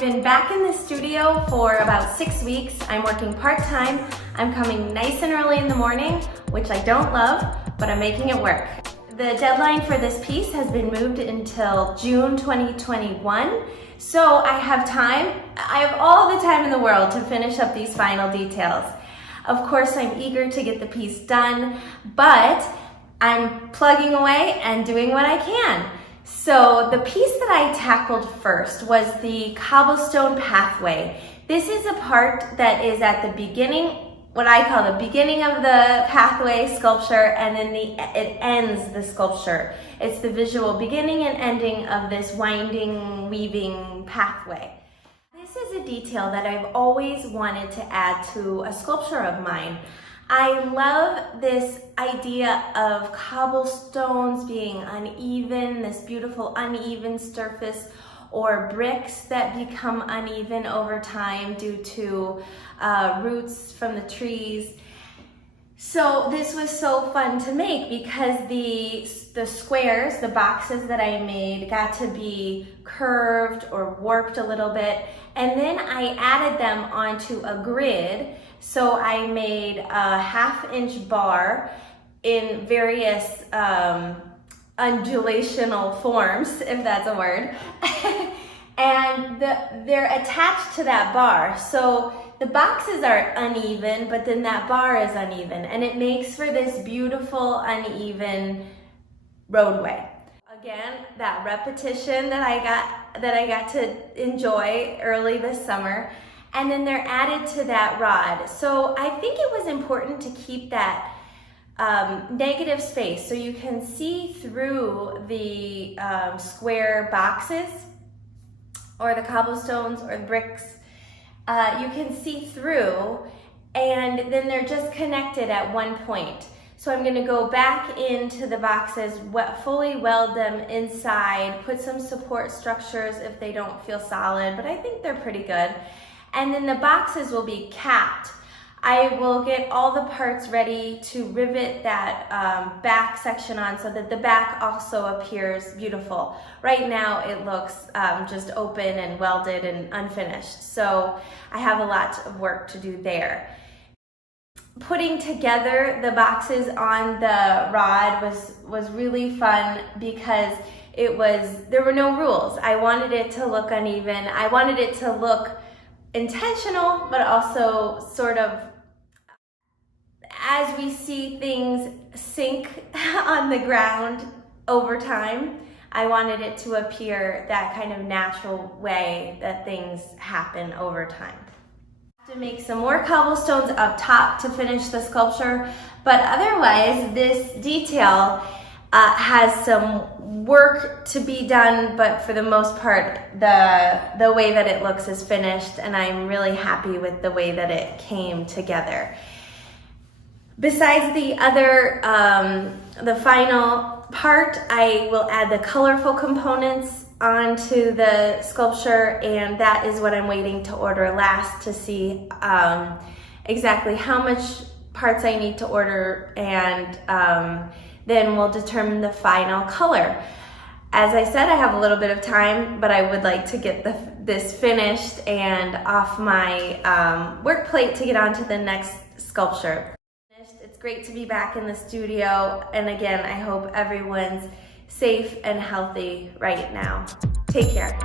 I've been back in the studio for about 6 weeks. I'm working part-time. I'm coming nice and early in the morning, which I don't love, but I'm making it work. The deadline for this piece has been moved until June 2021, so I have time. I have all the time in the world to finish up these final details. Of course, I'm eager to get the piece done, but I'm plugging away and doing what I can. So the piece that I tackled first was the cobblestone pathway. This is a part that is at the beginning, what I call the beginning of the pathway sculpture, and then it ends the sculpture. It's the visual beginning and ending of this winding, weaving pathway. This is a detail that I've always wanted to add to a sculpture of mine. I love this idea of cobblestones being uneven, this beautiful uneven surface, or bricks that become uneven over time due to roots from the trees. So this was so fun to make because the squares, the boxes that I made, got to be curved or warped a little bit, and then I added them onto a grid. So I made a 1/2-inch bar in various undulational forms, if that's a word, and they're attached to that bar. So the boxes are uneven, but then that bar is uneven, and it makes for this beautiful uneven roadway. Again, that repetition that I got to enjoy early this summer. And then they're added to that rod. So I think it was important to keep that negative space so you can see through the square boxes or the cobblestones or the bricks. You can see through, and then they're just connected at one point. So I'm gonna go back into the boxes, fully weld them inside, put some support structures if they don't feel solid, but I think they're pretty good. And then the boxes will be capped. I will get all the parts ready to rivet that back section on so that the back also appears beautiful. Right now it looks just open and welded and unfinished. So I have a lot of work to do there. Putting together the boxes on the rod was really fun because there were no rules. I wanted it to look uneven. I wanted it to look intentional, but also sort of as we see things sink on the ground over time, I wanted it to appear that kind of natural way that things happen over time. I have to make some more cobblestones up top to finish the sculpture, but otherwise this detail has some work to be done, but for the most part, the way that it looks is finished, and I'm really happy with the way that it came together. Besides the other, the final part, I will add the colorful components onto the sculpture, and that is what I'm waiting to order last to see exactly how much parts I need to order, and then we'll determine the final color. As I said, I have a little bit of time, but I would like to get this finished and off my work plate to get on to the next sculpture. It's great to be back in the studio, and again, I hope everyone's safe and healthy right now. Take care.